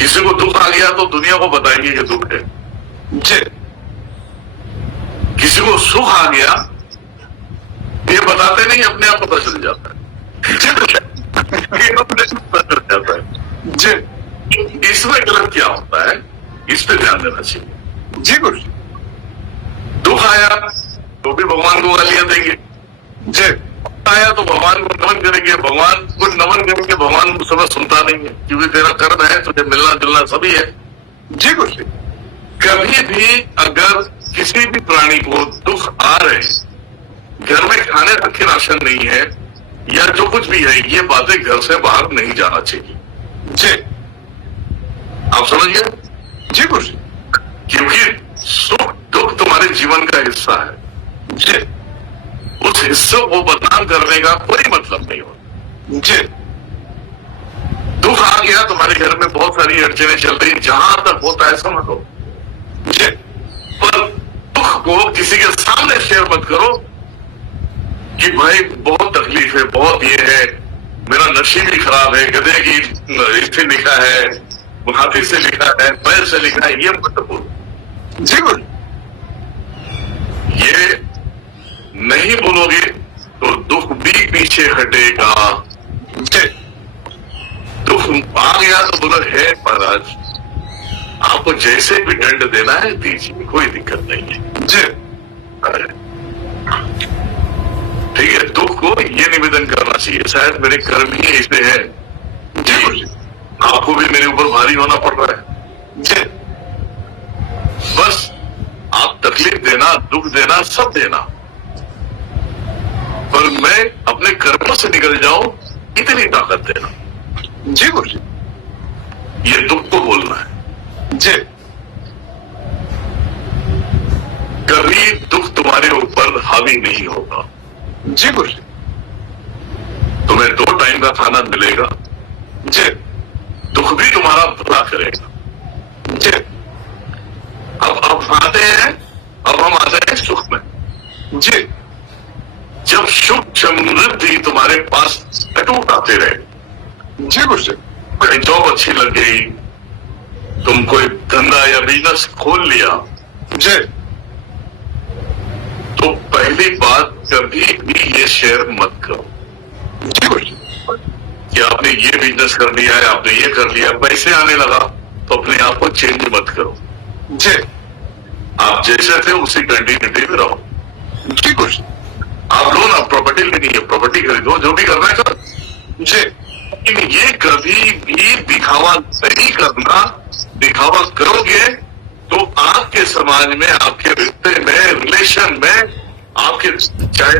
किसी को दुख आ गया तो दुनिया को बताएंगे कि दुख है। जी किसी को सुख आ गया ये बताते नहीं, अपने आप पता चल जाता है। ये अपने आप पता चल जाता है। जी इसमें गलत क्या होता है, इस पे ध्यान देना चाहिए। जी गुरु जी। दुख आया तो भी भगवान को गालियां देंगे, जी आया तो भगवान को नमन करेंगे, भगवान को नमन करेंगे, भगवान उस समय सुनता नहीं है क्योंकि तेरा कर्म है, तुझे मिलना जुलना सभी है। जी गुरु जी। कभी भी अगर किसी भी प्राणी को दुख आ रहे, घर में खाने तक की राशन नहीं है या जो कुछ भी है, ये बातें घर से बाहर नहीं जाना चाहिए। जी आप समझिए, जी गुरु जी। क्योंकि सुख दुख तुम्हारे जीवन का हिस्सा है। जी उस हिस्से को बदनाम करने का कोई मतलब नहीं होता। जी दुख आ गया, तुम्हारे घर में बहुत सारी अड़चने चल रही, जहां तक होता है समझ लो। जी पर दुख को किसी के सामने शेयर मत करो कि भाई बहुत तकलीफ है, बहुत ये है, मेरा नसीब भी खराब है, गधे की इससे लिखा है, हाथी से लिखा है, पैर से लिखा है, ये मत बोलो। जी गुरु। ये नहीं बोलोगे तो दुख भी पीछे हटेगा। जी दुख आ गया तो बोलो है महाराज, आपको जैसे भी दंड देना है दीजिए, कोई दिक्कत नहीं है। जी ठीक है, दुख को ये निवेदन करना चाहिए, शायद मेरे कर्म ही ऐसे है जी गुरु जी। आपको भी मेरे ऊपर भारी होना पड़ रहा है। जी बस आप तकलीफ देना, दुख देना, सब देना, पर मैं अपने कर्मों से निकल जाऊं इतनी ताकत देना। जी गुरु जी। ये दुख को बोलना है। जी कभी दुख तुम्हारे ऊपर हावी नहीं होगा। जी गुरु जी। तुम्हें 2 टाइम का खाना मिलेगा, जी दुख भी तुम्हारा भला करेगा। जी अब आते हैं, अब हम आते हैं सुख में। जी जब सुख समृद्धि तुम्हारे पास अटूट आते रहे, जी गुरु जी। कहीं जॉब अच्छी लग गई, तुम कोई धंधा या बिजनेस खोल लिया, जी तो पहली बात कभी भी ये शेयर मत करो जी गुरु जी। कि आपने ये बिजनेस कर लिया है, आपने ये कर लिया, पैसे आने लगा, तो अपने आप को चेंज मत करो। जी आप जैसे थे उसी कंटिन्यूटी में रहो। जी गुरु जी। आप लो ना, प्रॉपर्टी लेनी है, प्रॉपर्टी खरीदो, जो भी करना है करो। जी लेकिन ये कभी भी दिखावा नहीं करना। दिखावा करोगे तो आपके समाज में, आपके रिश्ते में, रिलेशन में, आपके चाहे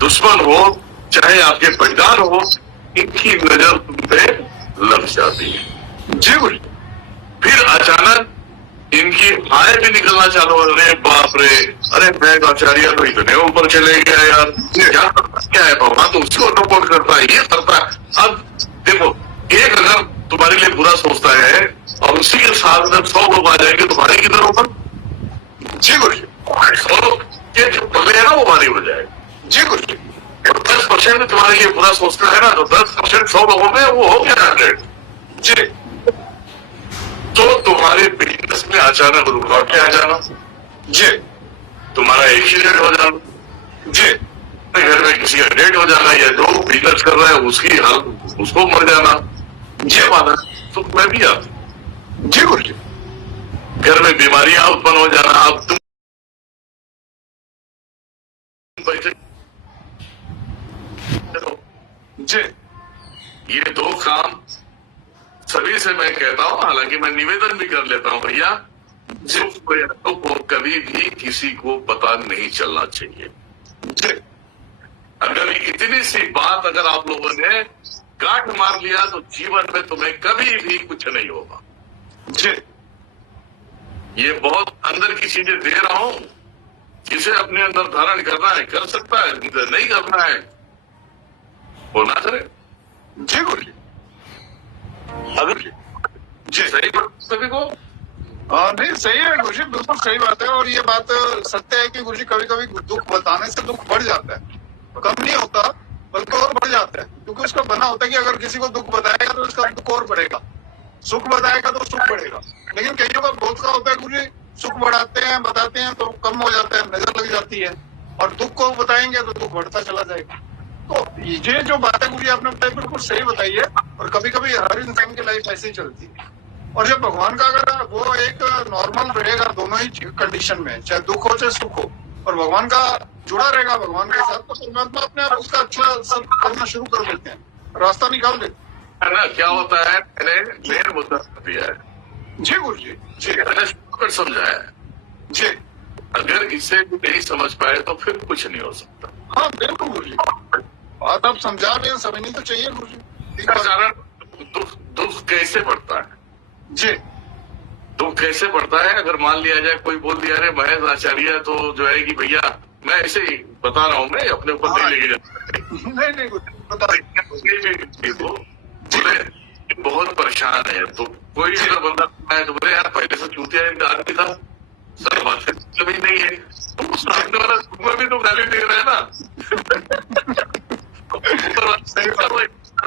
दुश्मन हो, चाहे आपके परिवार हो, इनकी नजर तुम पे लग जाती है। जी गुरु जी। फिर अचानक इनकी आय भी निकलना चालू हो, अरे बाप रे, अरे मैं आचार्य तो इतने ऊपर चले गया यार, क्या है भगवान तो उसको सपोर्ट करता है, ये करता है। अब देखो, एक अगर तुम्हारे लिए बुरा सोचता है और उसी के साथ जब 100 लोग आ जाएंगे तुम्हारे किधर ऊपर। जी गुरु जी। 100 लोग के जो बदले है ना वो भारी हो जाएगा। जी गुरु जी। 10% तुम्हारे लिए बुरा सोचता है ना, तो 10% 100 लोगों में वो हो गया 100। जी तो तुम्हारे बिजनेस में अचानक रुकावटें आ जाना, जी तुम्हारा एक्सीडेंट हो जाना, जी घर में किसी का डेथ हो जाना, या जो बिजनेस कर रहा है उसकी हालत, उसको मर जाना, ये बात तो मैं भी आती। जी गुरु जी। घर में बीमारियां उत्पन्न हो जाना, अब तुम बैठे जी ये 2 काम सभी से मैं कहता हूं, हालांकि मैं निवेदन भी कर लेता हूं, भैया दुख को कभी भी किसी को पता नहीं चलना चाहिए। जी अगर इतनी सी बात अगर आप लोगों ने गांठ मार लिया तो जीवन में तुम्हें कभी भी कुछ नहीं होगा। जी ये बहुत अंदर की चीजें दे रहा हूं, जिसे अपने अंदर धारण करना है कर सकता है, नहीं करना है वो ना करे। जी गुरु जी। अगर जी सही बात सभी को नहीं सही है गुरु जी, बिल्कुल सही बात है। और ये बात सत्य है कि गुरु जी कभी कभी दुख बताने से दुख बढ़ जाता है, कम नहीं होता बल्कि और बढ़ जाता है, क्योंकि उसका बना होता है कि अगर किसी को दुख बताएगा तो उसका दुख और बढ़ेगा। सुख बताएगा तो सुख बढ़ेगा। लेकिन कईयों का बहुत का होता है गुरु जी, सुख बढ़ाते हैं बताते हैं तो कम हो जाता है, नजर लग जाती है, और दुख को बताएंगे तो दुख बढ़ता चला जाएगा। तो ये जो बात है गुरु जी आपने बताई बिल्कुल सही बताई है, और कभी कभी हर इंसान की लाइफ ऐसे ही चलती है। और जब भगवान का अगर वो एक नॉर्मल रहेगा दोनों ही कंडीशन में, चाहे दुख हो चाहे सुख हो, और भगवान का जुड़ा रहेगा भगवान के साथ, तो परमात्मा अपने आप उसका अच्छा सब करना शुरू कर देते हैं, रास्ता निकाल देते है ना। क्या होता है, मैंने मेन मुद्दा दिया है हैं। जी गुरु जी, जी मैंने शुरू समझाया है। जी। अगर इसे भी नहीं समझ पाए तो फिर कुछ नहीं हो सकता। हाँ बिल्कुल गुरु जी, बात आप समझा रहे हैं, समझनी तो चाहिए गुरु जी। इसका कारण दुख कैसे बढ़ता है, जी दुख कैसे बढ़ता है। अगर मान लिया जाए कोई बोल दिया अरे महेश आचार्य तो जो है कि भैया, मैं ऐसे ही बता रहा हूँ, मैं अपने ऊपर नहीं लेके जाता, नहीं गुरु जी, बता बोले बहुत परेशान है, तो कोई अगर बंदा है तो बोले यार पहले से चूतिया आदमी था, सर बात कभी नहीं है, तो उस सामने वाला तुम्हें भी तो गाली दे रहा है ना।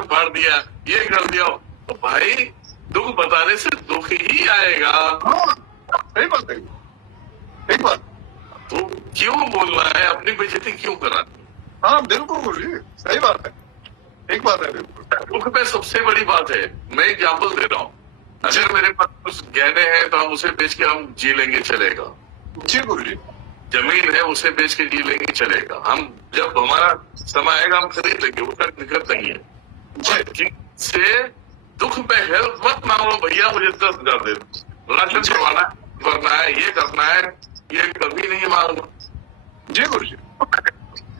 फाड़ दिया, ये कर दिया, तो भाई दुख बताने से दुख ही आएगा। हाँ सही बात है, एक बात। तो क्यों बोलना है, अपनी बेइज्जती क्यों करानी। हाँ बिल्कुल गुरु जी, सही बात है, एक बात है बिल्कुल। दुख में सबसे बड़ी बात है, मैं एग्जाम्पल दे रहा हूँ, अगर मेरे पास कुछ गहने हैं तो हम उसे बेच के हम जी लेंगे, चलेगा। जी गुरु जी। जमीन है उसे बेच के जी लेंगे, चलेगा। हम जब हमारा समय आएगा हम खरीद लेंगे, उसका दिक्कत नहीं है। से दुख में हेल्प मत मांगो, भैया मुझे 10,000 दे दो, राशन करवाना करना है, ये करना है, ये कभी नहीं मांगो। जी गुरु जी।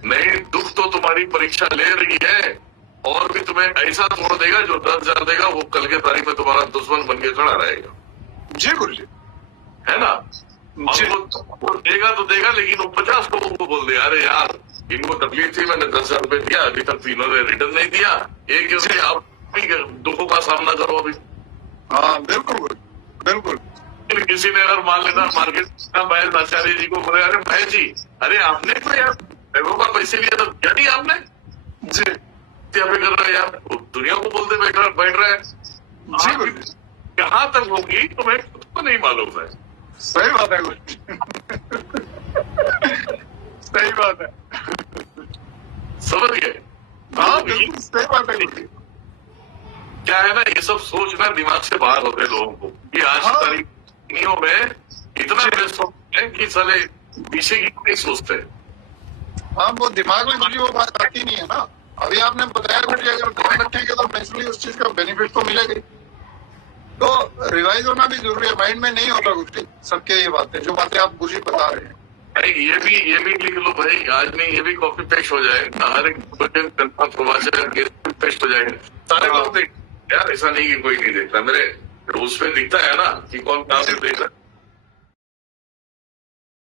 नहीं, दुख तो तुम्हारी परीक्षा ले रही है, और भी तुम्हें ऐसा तोड़ देगा, जो 10,000 देगा वो कल के तारीख में तुम्हारा दुश्मन बन के खड़ा रहेगा। जी गुरु जी, है ना। वो देगा तो देगा, लेकिन वो 50 लोगों को बोल दिया अरे यार इनको तकलीफ थी, मैंने 10,000 रुपए दिया, अभी तक इन्होंने रिटर्न नहीं दिया, एक क्योंकि आप दुखों का सामना करो अभी। हाँ बिल्कुल बिल्कुल। किसी ने अगर मान लेना मार्केट महेश आचार्य जी को बोले अरे महेश जी, अरे आपने तो यार लोगों का पैसे लिया था, क्या नहीं आपने जी कर रहा है यार, दुनिया को बोलते बैठ रहा है। जी कहाँ तक होगी तुम्हें खुद को नहीं मालूम है। सही बात है गुरु जी। सही बात है, समझ गए। हाँ बिल्कुल सही बात है गुरु जी। क्या है ना, ये सब सोचना दिमाग से बाहर होते हैं लोगों को, कि आज की तारीखों में इतना व्यस्त है कि साले पीछे की नहीं सोचते। हाँ वो दिमाग में गुरु जी वो बात आती नहीं है ना। अभी आपने बताया गुरु जी, अगर ध्यान रखेंगे तो नेचुरली उस चीज का बेनिफिट तो मिलेगा। तो रिवाइज होना भी जरूरी है, माइंड में नहीं होता गुरु जी सबके ये बातें, जो बातें आप गुरु जी बता रहे हैं। भाई ये भी लिख लो भाई, आज में ये भी कॉपी पेस्ट हो जाए, हर एक प्रवचन पेस्ट हो जाएगा, सारे लोग देख यार। ऐसा नहीं कि कोई नहीं देखता, मेरे उस पे दिखता है ना कि कौन कहाँ से देख रहा है।